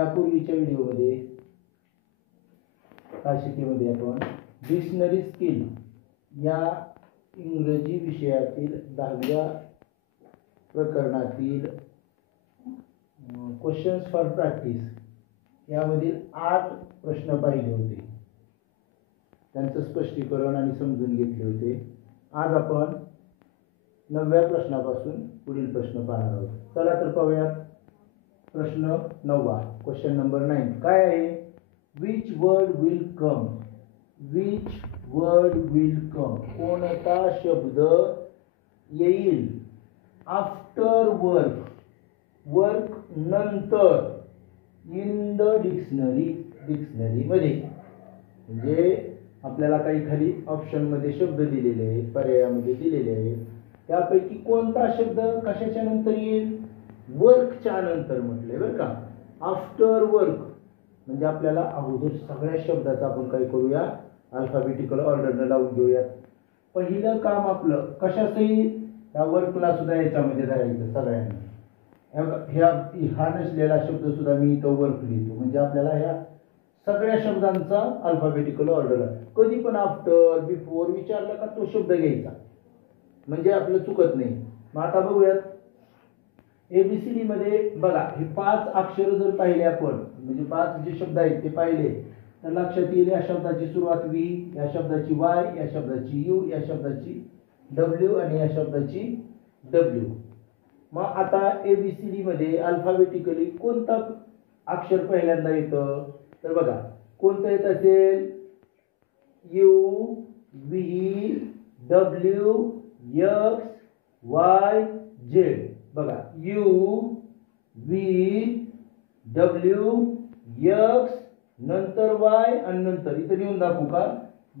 यापूर्वीच्या व्हिडिओमध्ये शिकेमध्ये आपण डिक्शनरी स्किल या इंग्रजी विषयातील 10व्या प्रकरणातील क्वेश्चन्स फॉर प्रॅक्टिस यामधील 8 प्रश्न पाहिले होते, त्यांचं स्पष्टीकरण आणि समजून घेतले होते. आज आपण 9व्या प्रश्नापासून पुढील प्रश्न पाहणार आहोत. चला तर पाहूया. प्रश्न 9वा, क्वेश्चन नंबर 9 काय आहे? Which word will come? Which word will कम? कोणता शब्द येईल आफ्टर वर्क, वर्क नंतर, इन द डिक्शनरी, डिक्शनरी मध्ये. म्हणजे आपल्याला काही खाली ऑप्शन मध्ये शब्द दिलेले आहेत, पर्यायामध्ये दिलेले आहेत, त्यापैकी कोणता शब्द कशाच्या नंतर येईल? वर्कच्या नंतर म्हटलंय बरं का. आफ्टर वर्क म्हणजे आपल्याला अगोदर सगळ्या शब्दाचा आपण काय करूया, अल्फाबेटिकल ऑर्डरने लावून घेऊया. पहिलं काम आपलं कशाचं येईल? या वर्कला सुद्धा याच्यामध्ये धरायचं सगळ्यांना. हा नसलेला शब्द सुद्धा मी इथं वर्क लिहितो, म्हणजे आपल्याला ह्या सगळ्या शब्दांचा अल्फाबेटिकल ऑर्डर. कधी पण आफ्टर बिफोर विचारला का तो शब्द घ्यायचा, म्हणजे आपलं चुकत नाही. मग आता बघूयात एबीसीडी मध्ये बघा, हे 5 अक्षर जर पाहिले आपण, म्हणजे 5 जे शब्द आहेत ते पाहिले तर लक्षात येईल या शब्दाची सुरुवात व्ही, या शब्दाची वाय, या शब्दाची यू, या शब्दाची डब्ल्यू आणि या शब्दाची डब्ल्यू. मग आता एबीसीडी मध्ये अल्फाबेटिकली कोणता अक्षर पहिल्यांदा येतं? तर बघा कोणतं येत असेल? You, V, W, x, Y, Z. बघा यू, व्ही, डब्ल्यू, एक्स, नंतर वाय आणि नंतर इथं लिहून दाखवू का?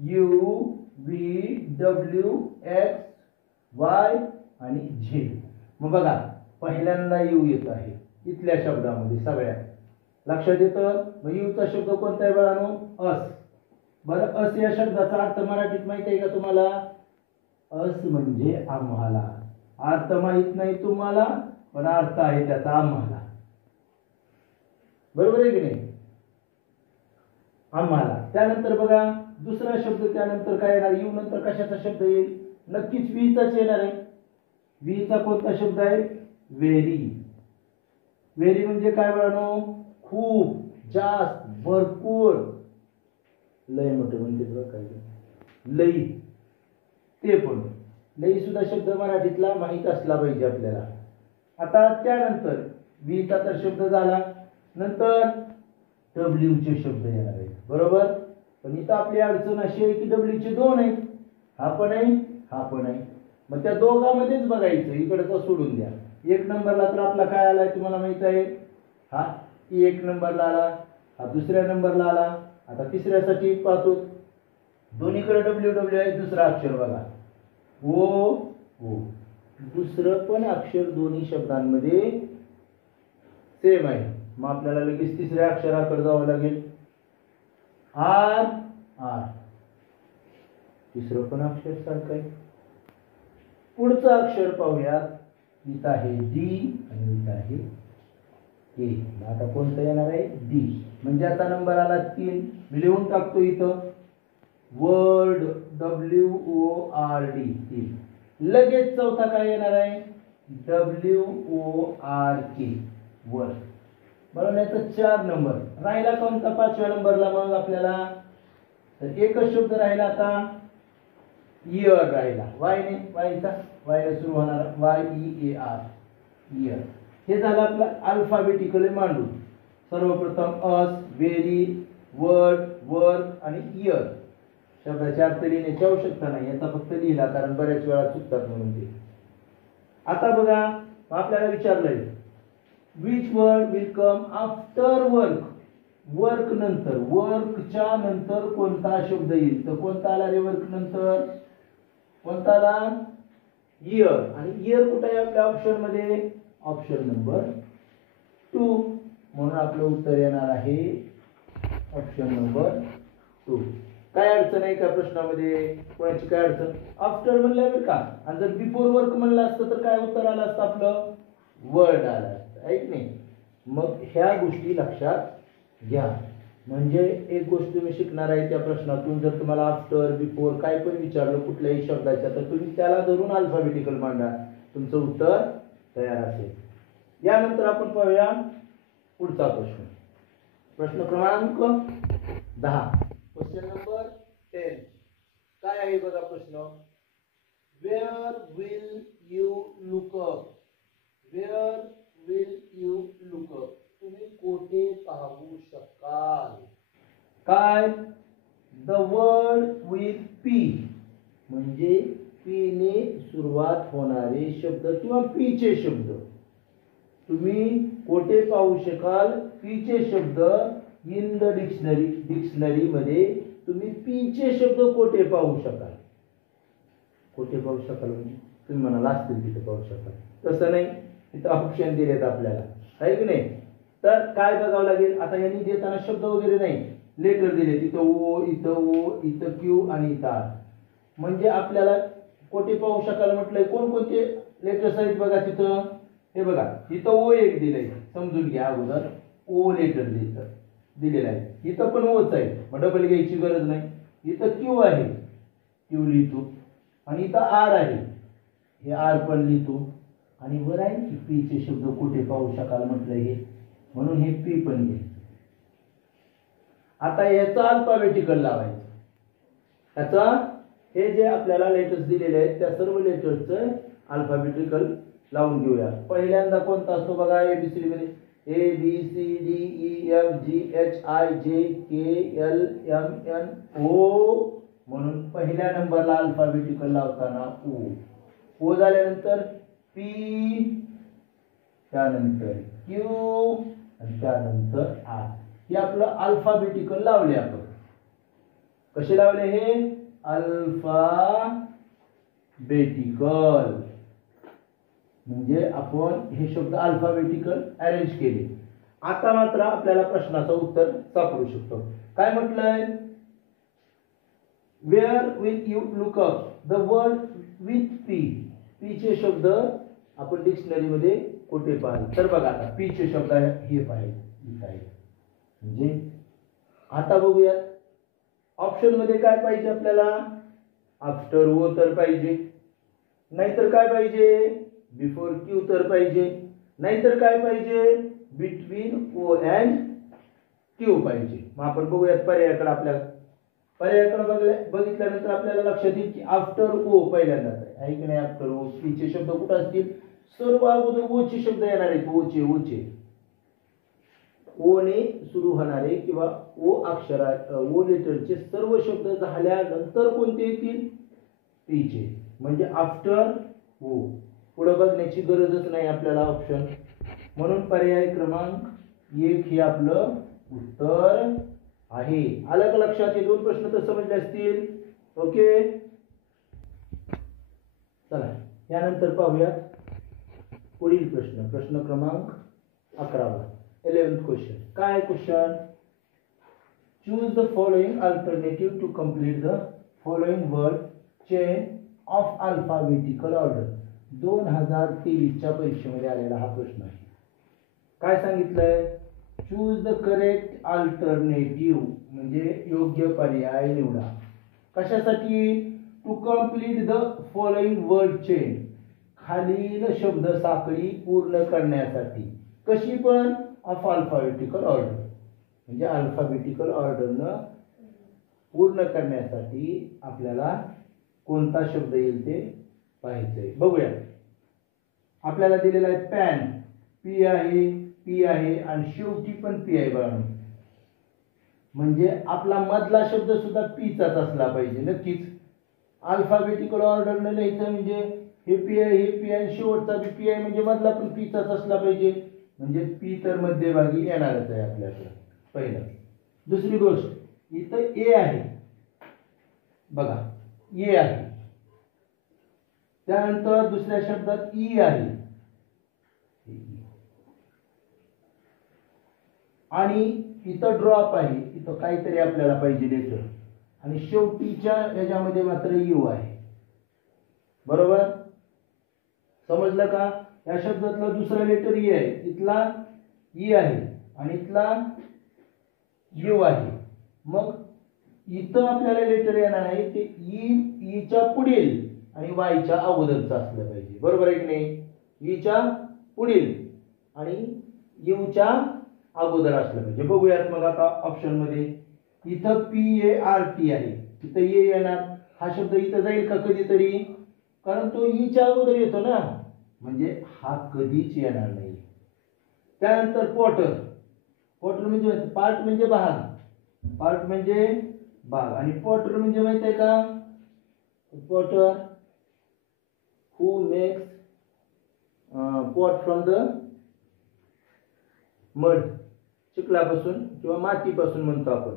You, V, W, x, Y आणि झेड. मग बघा पहिल्यांदा यू येत आहे इथल्या शब्दामध्ये सगळ्यात. लक्षात येतं? मग यूचा शब्द कोणता आहे बाळांनो? अस. बरं अस या शब्दाचा अर्थ मराठीत माहित आहे का तुम्हाला? अस म्हणजे आम्हाला. अर्थ माहित नाही तुम्हाला, पण अर्थ आहे त्याचा आम्हाला. बरोबर आहे की नाही? आम्हाला. त्यानंतर बघा दुसरा शब्द त्यानंतर काय येणार? यू नंतर कशाचा शब्द येईल? नक्कीच व्हीचाच येणार आहे. व्हीचा कोणता शब्द आहे? व्हेरी. व्हेरी म्हणजे काय बाळांनो? खूप, जास्त, भरपूर. लय मोठं म्हणजे काय? लई. ते पण लई सुद्धा शब्द मराठीतला माहित असला पाहिजे आपल्याला. आता त्यानंतर व्हीचा तर शब्द झाला, नंतर डब्ल्यू चे शब्द येणार आहेत. बरोबर. पण इथं आपली अडचण अशी आहे की डब्ल्यू चे 2 आहेत. हा पण आहे, हा पण आहे. मग त्या दोघांमध्येच बघायचं, इकडचा सोडून द्या. 1 नंबरला तर आपला काय आलाय तुम्हाला माहित आहे? हा 1 नंबरला आला, हा दुसऱ्या नंबरला आला. आता तिसऱ्यासाठी पाहतो, दोन्हीकडे डब्ल्यू डब्ल्यू आहे. दुसरा अक्षर बघा ओ ओ, दुसरं पण अक्षर दोन्ही शब्दांमध्ये सेम आहे. मग आपल्याला लगेच तिसऱ्या अक्षराकडे जावं लागेल. आर आर, तिसरं पण अक्षर सारखं आहे. पुढचं अक्षर पाहूयात. इथं आहे डी आणि इथं आहे ए. आता कोणतं येणार आहे? डी. म्हणजे आता नंबर आला 3. मी लिहून टाकतो इथं word, W O R D, 3. लगेच चौथा काय येणार आहे? W O R K, word. बरोबर. नाही तर 4 नंबर राहिला कोणता 5व्या नंबरला? मग आपल्याला तर एकच शब्द राहिला आता, इयर राहिला. वाय ने, वायचा वाय सुरू होणार Y E A R, year. हे झालं आपलं अल्फाबेटिकली मांडून. सर्वप्रथम अस, व्हेरी, वर्ड, वर्क आणि इयर. शब्दाच्या अर्थ लिहिण्याची आवश्यकता नाही, याचा फक्त लिहिला, कारण बऱ्याच वेळा चुकतात म्हणून ते. आता बघा आपल्याला विचारलंय which word will come after work, work नंतर, वर्कच्या नंतर कोणता शब्द येईल? तर कोणता आला रे वर्क नंतर? कोणता आला? इयर. आणि इयर कुठे आहे आपल्या ऑप्शन मध्ये? Option number 2. म्हणून आपलं उत्तर येणार आहे ऑप्शन नंबर 2. काय अडचण आहे का प्रश्नामध्ये? कोणाची काय अडचण? आफ्टर म्हणलं का? आणि जर बिफोर वर्क म्हणलं असतं तर काय उत्तर आलं असतं आपलं? वर्ड आलं असतं, आहे की नाही? मग ह्या गोष्टी लक्षात घ्या. म्हणजे एक गोष्ट तुम्ही शिकणार आहे त्या प्रश्नातून, जर तुम्हाला आफ्टर बिफोर काय पण विचारलं कुठल्याही शब्दाच्या, तर तुम्ही त्याला धरून अल्फाबेटिकल मांडा, तुमचं उत्तर तयार असेल. यानंतर आपण पाहूया पुढचा प्रश्न. प्रश्न क्रमांक 10, क्वेश्चन नंबर 10. काय आहे बघा प्रश्न. Where will you look up. Where will you look up. तुम्ही कोठे पाहू शकाल. काय. द वर्ड विथ पी म्हणजे पी ने सुरुवात होणारे शब्द किंवा पी चे शब्द. तुम्ही कोठे पाहू शकाल. पी चे शब्द इन द डिक्शनरी. डिक्शनरी मध्ये तुम्ही पी चे शब्द कोठे पाहू शकाल. कोठे पाहू शकाल म्हणजे तुम्ही म्हणाला असतील तिथे पाहू शकाल, तसं नाही. इथं ऑप्शन दिलेत आपल्याला, आहे की नाही. तर काय बघावं लागेल. आता यांनी देताना शब्द वगैरे नाही, लेटर दिले. इथं ओ, इथं ओ, इथं क्यू आणि इथं आर. म्हणजे आपल्याला कोठे पाहू शकाल म्हटलंय. कोणकोणते लेटर्स आहेत बघा तिथं. हे बघा इथं ओ एक दिलंय, समजून घ्या अगोदर. ओ लेटर दिलेलं आहे. इथं पण ओच आहे, मग डबल घ्यायची गरज नाही. इथं क्यू आहे, क्यू लिहितो. आणि इथं आर आहे, हे आर पण लिहितो. आणि वर आहे की पी चे शब्द कुठे पाहू शकाल म्हटलं हे, म्हणून हे पी पण घे. आता याचा अल्फाबेटिकल लावायचं. याचा हे जे आपल्याला लेटर्स दिलेले आहेत त्या सर्व लेटर्सचं अल्फाबेटिकल लावून घेऊया. पहिल्यांदा कोणता असतो बघा एबीसीडी मध्ये. A B C D E F G H I J K L M N O. म्हणून पहिल्या नंबरला अल्फाबेटिकल लावताना ओ. ओ झाल्यानंतर पी, त्यानंतर क्यू आणि त्यानंतर आर. हे आपलं अल्फाबेटिकल लावले आपण. कसे लावले हे. अल्फाबेटिकल म्हणजे आपण हे शब्द अल्फाबेटिकल अरेंज केले. आता मात्र आपल्याला प्रश्नाचं उत्तर सापडू शकतो. काय म्हटलंय. Where will you look up the word with P. P चे शब्द आपण डिक्शनरी मध्ये कुठे पाहाल. तर बघा आता पी चे शब्द हे पाहिजे. म्हणजे आता बघूयात ऑप्शन मध्ये काय पाहिजे आपल्याला. आफ्टर ओ तर पाहिजे, नाहीतर काय पाहिजे. बिफोर क्यू तर पाहिजे, नाहीतर काय पाहिजे. बिटवीन ओ अँड क्यू पाहिजे. मग आपण बघूयात पर्यायाकडे. आपल्याला पर्यायाकडे बघितल्यानंतर आपल्याला लक्षात येईल की आफ्टर ओ पहिल्यांदाच आहे की नाही. आफ्टर ओ पी चे शब्द कुठे असतील. सर्व अगोदर ओ चे शब्द येणार आहेत. ओचे ओ ने सुरू होणारे किंवा ओ अक्षरा ओ लेटरचे सर्व शब्द झाल्यानंतर कोणते येतील. पी चे. म्हणजे आफ्टर ओ. पुढे बघण्याची गरजच नाही आपल्याला ऑप्शन. म्हणून पर्याय क्रमांक 1 हे आपलं उत्तर आहे. आलं का लक्षात. हे दोन प्रश्न तर समजले असतील. ओके. चला यानंतर पाहूयात पुढील प्रश्न. प्रश्न क्रमांक 11. 11th question. काय question. Choose the following alternative to complete the following word chain of alphabetical order. 2023च्या परीक्षेमध्ये आलेला हा प्रश्न आहे. काय सांगितलंय. चूज द करेक्ट अल्टरनेटिव्ह म्हणजे योग्य पर्याय निवडा. कशासाठी. To complete the following word chain. खालील शब्द साखळी पूर्ण करण्यासाठी. कशी पण. ऑफ अल्फाबेटिकल ऑर्डर म्हणजे अल्फाबेटिकल ऑर्डरनं पूर्ण करण्यासाठी आपल्याला कोणता शब्द येईल ते पाहायचंय. बघूया. आपल्याला दिलेला आहे पॅन. पी आहे, पी आहे आणि शेवटी पण पी आहे बघा. म्हणजे आपला मधला शब्द सुद्धा पीचाच असला पाहिजे. नक्कीच अल्फाबेटिकल ऑर्डरनं लिहायचं म्हणजे हे पी आहे, हे पी आहे, शेवटचा बी पी आहे म्हणजे मधला पण पीचाच असला पाहिजे. म्हणजे पी तर मध्यभागी येणारच आहे आपल्याकडे. पहिलं. दुसरी गोष्ट इथं ए आहे बघा. ए आहे. त्यानंतर दुसऱ्या शब्दात ई आहे आणि इथं ड्रॉप आहे. इथं काहीतरी आपल्याला पाहिजे लेटर. आणि शेवटीच्या याच्यामध्ये मात्र यू आहे. बरोबर समजलं का. या शब्दातला दुसरा लेटर ई आहे. इथला ई आहे आणि इथला यू आहे. मग इथं आपल्याला लेटर येणार आहे ते ईच्या पुढील आणि वायच्या अगोदरचं असलं पाहिजे. बरोबर आहे की नाही? ईच्या पुढील आणि यूच्या अगोदर असलं पाहिजे. बघूयात मग आता ऑप्शन मध्ये. इथं PART आहे, इथं ए येणार. हा शब्द इथं जाईल का कधीतरी? कारण तो ईच्या अगोदर येतो ना, म्हणजे हा कधीच येणार नाही. त्यानंतर पॉटर. पॉटर म्हणजे पार्ट म्हणजे भाग, पार्ट म्हणजे भाग आणि पॉटर म्हणजे माहित आहे का? Potter who makes pot from the mud, चिखलापासून किंवा मातीपासून म्हणतो आपण,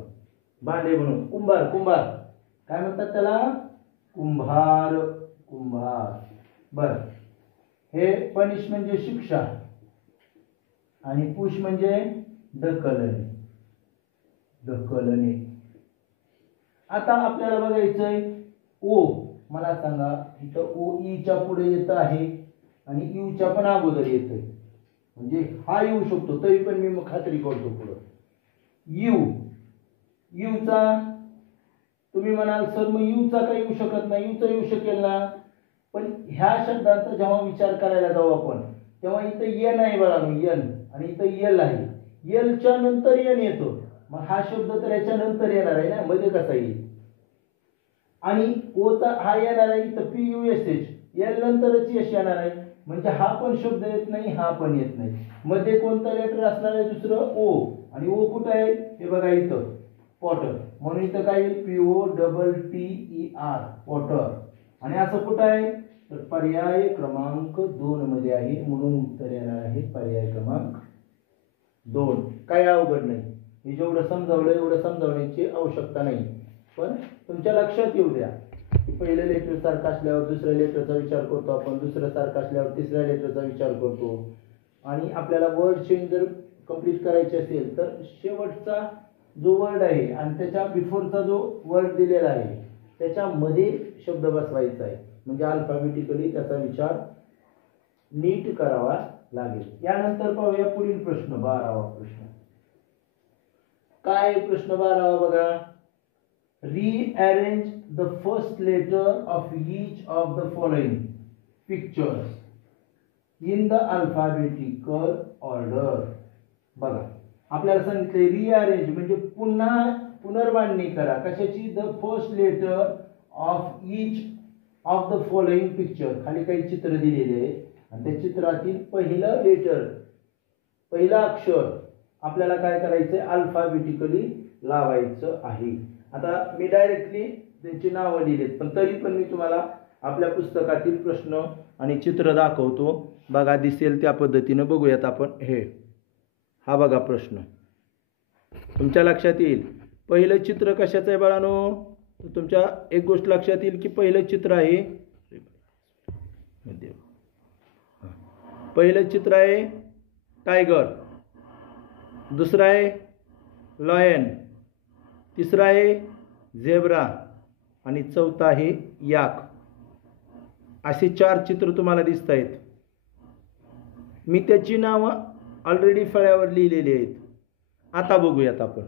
भांडे म्हणून. कुंभार, कुंभार काय म्हणतात त्याला? कुंभार, कुंभार. बर, हे पनिश म्हणजे शिक्षा आणि पुश म्हणजे ढकलणे, ढकलणे. आता आपल्याला बघायचंय ओ. मला सांगा इथं ओ ईच्या पुढे येत आहे आणि यूच्या पण अगोदर येतंय, म्हणजे हा येऊ शकतो, तरी पण मी मग खात्री करतो पुढं. यू, यूचा तुम्ही म्हणाल सर मग यूचा काही येऊ शकत नाही. यूचा येऊ शकेल ना, पण ह्या शब्दांचा जेव्हा विचार करायला जाऊ आपण तेव्हा इथं एन आहे बाळांनो, एन, आणि इथं एल आहे. एलच्या नंतर एन येतो, मग हा शब्द तर याच्या नंतर येणार आहे ना, मध्ये कसा येईल? आणि ओचा हा येणार आहे इथं PUSH, एल नंतरच यश येणार आहे, म्हणजे हा पण शब्द येत नाही, हा पण येत नाही. मध्ये कोणतं लेटर असणार आहे? दुसरं ओ. आणि ओ कुठं आहे? हे बघा इथं, पॉटर. म्हणून इथं काय येईल? POTTER, Potter. आणि असं कुठं आहे? तर पर्याय क्रमांक 2 मध्ये आहे, म्हणून उत्तर येणार आहे पर्याय क्रमांक 2. काय अवघड नाही, हे जेवढं समजावलं एवढं समजावण्याची आवश्यकता नाही, पण तुमच्या लक्षात येऊ द्या की पहिल्या लेटर सारखं असल्यावर दुसऱ्या लेटरचा विचार करतो आपण, दुसऱ्या सारखं असल्यावर तिसऱ्या लेटरचा विचार करतो. आणि आपल्याला वर्ड चेंज जर कंप्लीट करायचे असेल तर शेवटचा जो वर्ड आहे आणि त्याच्या बिफोरचा जो वर्ड दिलेला आहे त्याच्यामध्ये शब्द बसवायचा आहे, म्हणजे अल्फाबेटिकली त्याचा विचार नीट करावा लागेल. यानंतर पाहूया पुढील प्रश्न, 12वा प्रश्न. काय प्रश्न 12वा बघा. Rearrange the first letter of each of the following pictures in the alphabetical order. बघा आपल्याला सांगितले रिअरेंज म्हणजे पुन्हा पुनर्मांडणी करा. कशाची? The first letter of each of the following picture. खाली काही चित्र दिलेले आहे आणि त्या चित्रातील पहिलं लेटर, पहिलं अक्षर आपल्याला काय करायचंय? अल्फाबेटिकली लावायचं आहे. आता मी डायरेक्टली त्यांची नावं लिहिलेत, पण तरी पण मी तुम्हाला आपल्या पुस्तकातील प्रश्न आणि चित्र दाखवतो. बघा दिसेल त्या पद्धतीनं बघूयात आपण. हा बघा प्रश्न तुमच्या लक्षात येईल. पहिलं चित्र कशाचं आहे बाळांनो? तुमच्या एक गोष्ट लक्षात येईल की पहिलं चित्र आहे, पहिलं चित्र आहे टायगर, दुसरं आहे लॉयन, तिसरा आहे झेब्रा आणि चौथा आहे याक. असे 4 चित्र तुम्हाला दिसत आहेत. मी त्याची नावं ऑलरेडी फळ्यावर लिहिलेली आहेत. आता बघूयात आपण.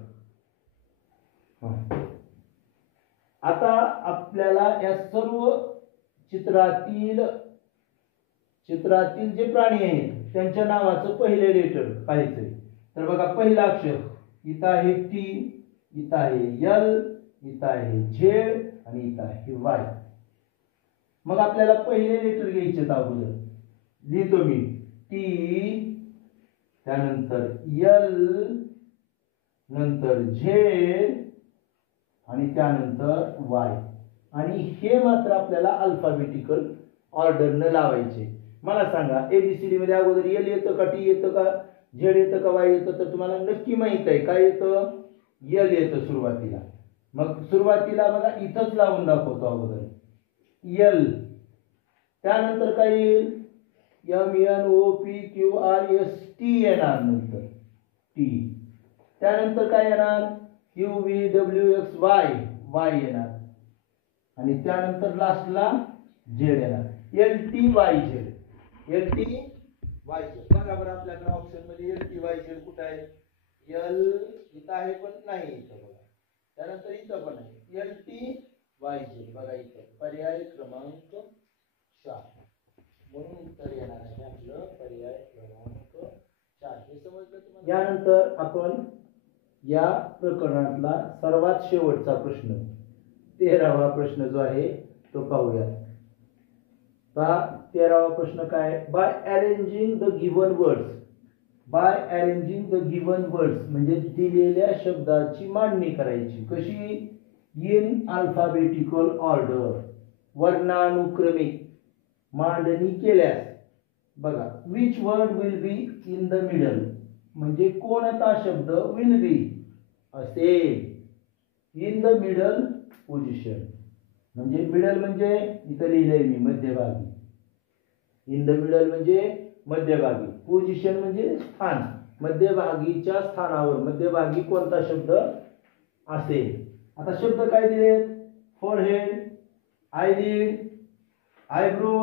आता आपल्याला या सर्व चित्रातील जे प्राणी आहेत त्यांच्या नावाचं पहिले लेटर पाहायचंय. तर बघा पहिला अक्षर इथं आहे टी, इथं आहे एल, इथं आहे झेड आणि इथं आहे वाय. मग आपल्याला पहिले लेटर घ्यायचे अगोदर. लिहितो मी टी, त्यानंतर एल, नंतर झेड आणि त्यानंतर वाय. आणि हे मात्र आपल्याला अल्फाबेटिकल ऑर्डरने लावायचे. मला सांगा ABCD मध्ये अगोदर एल येतं का, टी येतं का, झेड येतं का, वाय येतं? तर तुम्हाला नक्की माहित आहे काय येतं? एल येतं सुरुवातीला. मग सुरुवातीला बघा इथंच लावून दाखवतो अगोदर एल. त्यानंतर काय येईल? MNOPQRST येणार, नंतर टी. त्यानंतर काय येणार? QVWXY, वाय येणार. आणि त्यानंतर लास्टला झेड येणार. LTYZ, LTYZ. YZ. बघा बरं आपल्याकडे ऑप्शन मध्ये LT YZ कुठं आहे? L इथं आहे पण नाही इथं बघा. त्यानंतर इथं पण आहे LT YZ. बघा इथं पर्याय क्रमांक 4. म्हणून उत्तर येणार आहे आपलं पर्याय क्रमांक 4. हे समजलं तुम्हाला? यानंतर आपण या प्रकरणातला सर्वात शेवटचा प्रश्न 13वा प्रश्न जो आहे तो पाहूया. 13वा प्रश्न काय? By arranging the given words. By arranging the given words म्हणजे दिलेल्या शब्दाची मांडणी करायची. कशी? इन अल्फाबेटिकल ऑर्डर, वर्णानुक्रमिक मांडणी केल्यास. बघा which word will be in the middle म्हणजे कोणता शब्द विल बी असेल इन द मिडल पोझिशन. म्हणजे मिडल म्हणजे इथं लिहिलंय मी मध्यभागी. इन द मिडल म्हणजे मध्यभागी. पोझिशन म्हणजे स्थान. मध्यभागीच्या स्थानावर मध्यभागी कोणता शब्द असेल. आता शब्द काय दिलेत? फोरहेड, आयलिड, आयब्रो,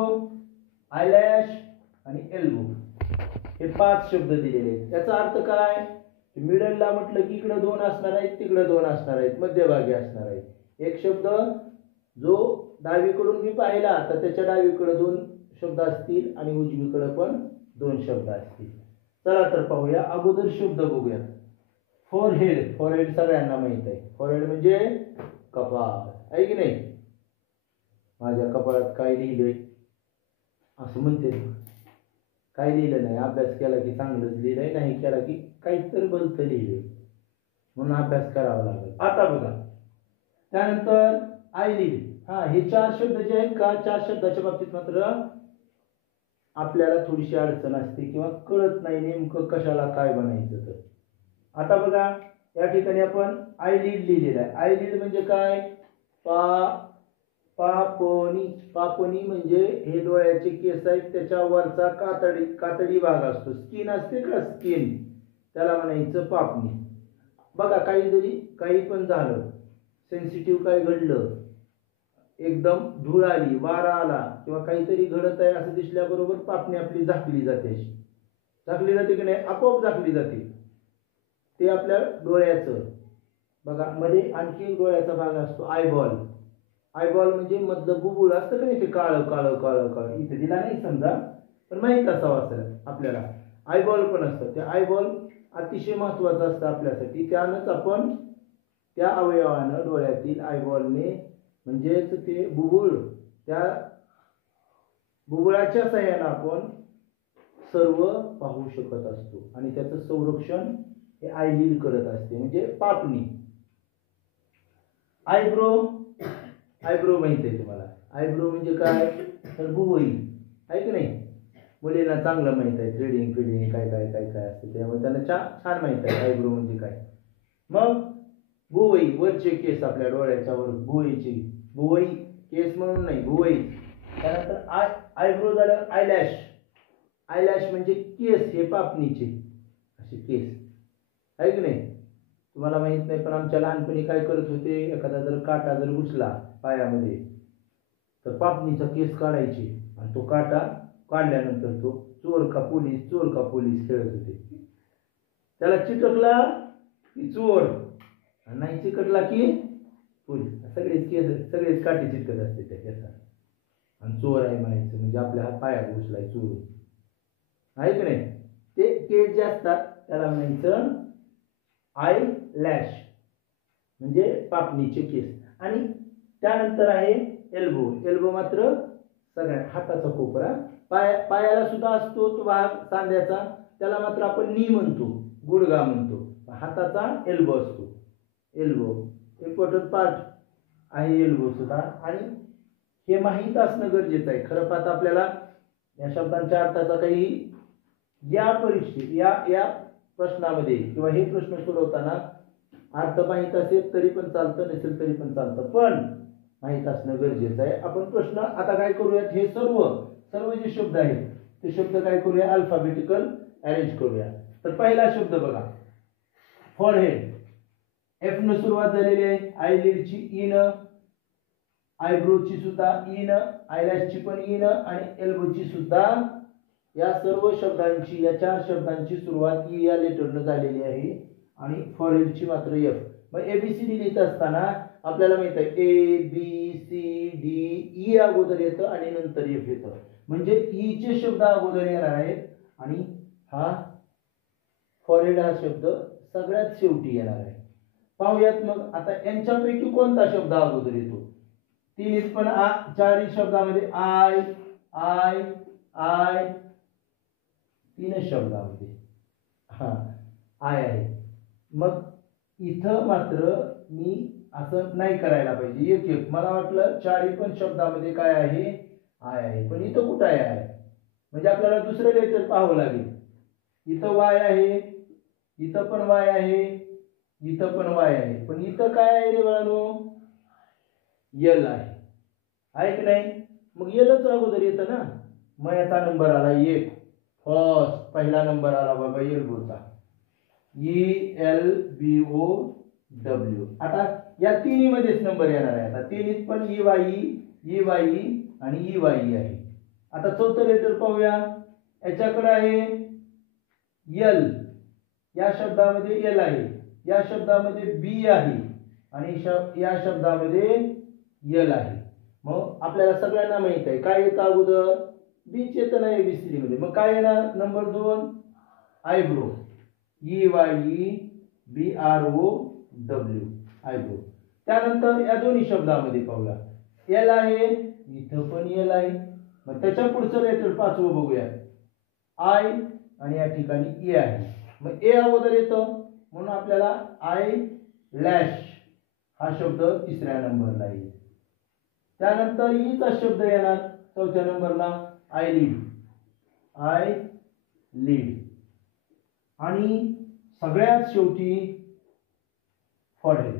आयलॅश आणि एल्बो. हे 5 शब्द दिलेले आहेत. त्याचा अर्थ काय? मिडलला म्हटलं की इकडे 2 असणार आहेत, तिकडे 2 असणार आहेत, मध्यभागी असणार आहेत. एक शब्द जो डावीकडून मी पाहिला तर त्याच्या डावीकडे 2 शब्द असतील आणि उजवीकडे पण 2 शब्द असतील. चला तर पाहूया. अगोदर शब्द बघूया. फोरहेड. फोरहेड सगळ्यांना माहित आहे. फोरहेड म्हणजे कपाळ आहे की नाही? माझ्या कपाळात काय लिहिलंय असं म्हणते. काय लिहिलं नाही. अभ्यास केला की चांगलंच लिहिलंय, नाही केला की काहीतरी भलतं लिहिलंय, म्हणून अभ्यास करावा लागेल. आता बघा त्यानंतर आयलिड. हे 4 शब्द जे आहेत का 4 शब्दाच्या बाबतीत मात्र आपल्याला थोडीशी अडचण असते किंवा कळत नाही नेमकं कशाला काय बनायचं. तर आता बघा या ठिकाणी आपण आयलिड लिहिलेलं आहे. आयलिड म्हणजे काय? पापणी. पापणी म्हणजे हे डोळ्याचे केस आहेत त्याच्या वरचा कातडी भाग असतो. स्किन असते का स्किन, त्याला म्हणायचं पापणी. बघा काही पण झालं, सेन्सिटिव्ह काय घडलं, एकदम धूळ आली, वारा आला किंवा काहीतरी घडत आहे असं दिसल्याबरोबर पापणी आपली झाकली जाते. अशी झाकली जाते की नाही? आपोआप झाकली जाते. ते आपल्या डोळ्याचं बघा मध्ये आणखी एक डोळ्याचा भाग असतो आयबॉल. आयबॉल म्हणजे मधलं बुबुळ असतं का नाही, ते काळं काळं काळं काळं. इथे दिला नाही समजा पण माहीत असावं असेल आपल्याला. आयबॉल पण असतं. ते आयबॉल अतिशय महत्वाचं असतं आपल्यासाठी. त्यानंच आपण त्या अवयवानं डोळ्यातील आयबॉलने म्हणजेच ते बुबुळ, त्या बुबुळाच्या सहाय्यानं आपण सर्व पाहू शकत असतो आणि त्याचं संरक्षण हे आयलिड करत असते म्हणजे पापणी. आयब्रो. आयब्रो माहिती आहे तुम्हाला. आयब्रो म्हणजे काय? तर भुवई आहे की नाही? मुलींना चांगलं माहित आहे. थ्रेडिंग फिडिंग काय काय काय काय असते त्यामुळे त्यांना छान माहित आहे आयब्रो म्हणजे काय. मग भुवई वरचे केस आपल्या डोळ्याच्या वर भुवईची. भुवई केस म्हणून नाही, भुवई. त्यानंतर आयब्रो झालं आयलॅश. आयलॅश म्हणजे केस, हे पापणीचे असे केस आहे की नाही? तुम्हाला माहित नाही पण आमच्या लहानपणी काय करत होते, एखादा जर काटा जर घुसला पायामध्ये तर पापणीचा केस काढायचे आणि तो काटा काढल्यानंतर तो चोर का पोलीस खेळत होते. त्याला चिटकला की चोर, नाही चिकटला की पोलीस. सगळेच काठी चिटकत असते त्या केसाला आणि चोर आहे म्हणायचं म्हणजे आपल्या पायात घुसलाय चोर आहे की नाही? ते केस जे असतात त्याला म्हणायचं आय लॅश म्हणजे पापणीचे केस. आणि त्यानंतर आहे एल्बो. एल्बो मात्र सगळ्या हाताचा कोपरा. पायाला सुद्धा असतो तो भाग सांध्याचा, त्याला मात्र आपण नी म्हणतो, गुडघा म्हणतो. हाताचा एल्बो असतो. एल्बो इम्पॉर्टंट पार्ट आहे एल्बो सुद्धा. आणि हे माहीत असणं गरजेचं आहे. खरं पाहता आपल्याला या शब्दांच्या अर्थाचा काही या परीक्षेत या प्रश्नामध्ये किंवा हे प्रश्न सोडवताना अर्थ माहीत असेल तरी पण चालतं, नसेल तरी पण चालतं, पण माहीत असणं गरजेचं आहे. आपण प्रश्न आता काय करूयात, हे सर्व जे शब्द आहेत ते शब्द काय करूया, अल्फाबेटिकल अरेंज करूया. तर पहिला शब्द बघा फॉरहेड. एफ न सुरुवात झालेली आहे. आयलिडची इन, आयब्रोची सुद्धा इन, आयलॅशची पण इन आणि एल्बोची सुद्धा या सर्व शब्दांची, या 4 शब्दांची सुरुवात ई या लेटरनं झालेली आहे आणि फॉरेनची मात्र एफ. मग ABCD लिहित असताना आपल्याला माहित आहे ABCD ई अगोदर येतं आणि नंतर एफ येतं. म्हणजे ई चे शब्द अगोदर येणार आहेत आणि हा फॉरेन हा शब्द सगळ्यात शेवटी येणार आहे. पाहूयात मग आता यांच्यापैकी कोणता शब्द अगोदर येतो. तिन्हीत पण चारही शब्दामध्ये आय आय आय, 3 शब्दामध्ये आय आहे. मग इथं मात्र मी असं नाही करायला पाहिजे. एक एक मला वाटलं चारही पण शब्दामध्ये काय आहे, आय आहे. पण इथं कुठं आहे? म्हणजे आपल्याला दुसरं लेटर पाहावं लागेल. इथं वाय आहे, इथं पण वाय आहे, इथं पण वाय आहे. पण इथं काय आहे रे बाळांनो, यल आहे की नाही? मग यलच अगोदर येतं ना. मग याचा नंबर आला 1. फर्स्ट पहिला नंबर आला बाबा यल बोलता, ELBOW. आता या तिन्ही मध्येच नंबर येणार आहे. आता तिन्हीत पण EYE आणि EYE आहे. आता चौथं लेटर पाहूया. याच्याकडे आहे यल, या शब्दामध्ये यल आहे, या शब्दामध्ये बी आहे आणि या शब्दामध्ये यल आहे. मग आपल्याला सगळ्यांना माहित आहे काय येतं अगोदर, बी येतं ना ABCD मध्ये. मग काय येणार नंबर 2, आयब्रो, EYEBROW, आयब्रो. त्यानंतर या दोन्ही शब्दामध्ये पाहूया, एल आहे, इथं पण एल आहे. मग त्याच्या पुढचं लेटर 5वं बघूया, आय आणि या ठिकाणी ए आहे. मग ए अगोदर येतं म्हणून आपल्याला आय लॅश हा शब्द 3ऱ्या नंबरला येईल. त्यानंतर ईचा शब्द येणार 4थ्या नंबरला, आय लीड आणि सगळ्यात शेवटी फॉरहेड,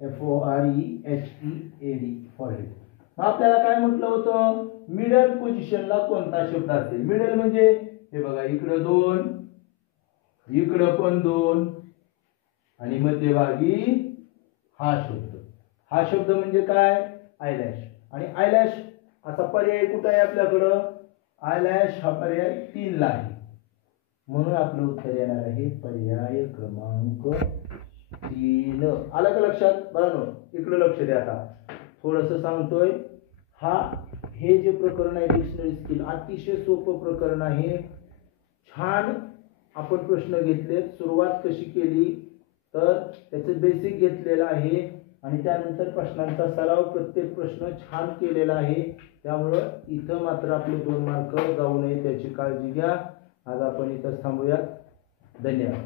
FOREHEAD, फॉरहेड. मग आपल्याला काय म्हटलं होतं, मिडल पोझिशनला कोणता शब्द असेल. मिडल म्हणजे हे बघा, इकडं 2, इकडं पण 2 आणि मध्यभागी हा शब्द. हा शब्द म्हणजे काय, आयलॅश. आणि आयलॅश असा पर्याय कुठं आहे आपल्याकडं, आयलॅश हा पर्याय 3 ला आहे. म्हणून आपलं उत्तर येणार आहे पर्याय क्रमांक 3. आलं का लक्षात? बरं, इकडे लक्ष द्या. आता थोडंसं सांगतोय. हे जे प्रकरण आहे डिक्शनरी स्किल, अतिशय सोपं प्रकरण आहे. छान आपण प्रश्न घेतले. सुरुवात कशी केली तर त्याचं बेसिक घेतलेलं आहे आणि त्यानंतर प्रश्नांचा सराव, प्रत्येक प्रश्न छान केलेला आहे. त्यामुळं इथं मात्र आपले 2 मार्क जाऊ नये त्याची काळजी घ्या. आज आपण इथं थांबूया. धन्यवाद.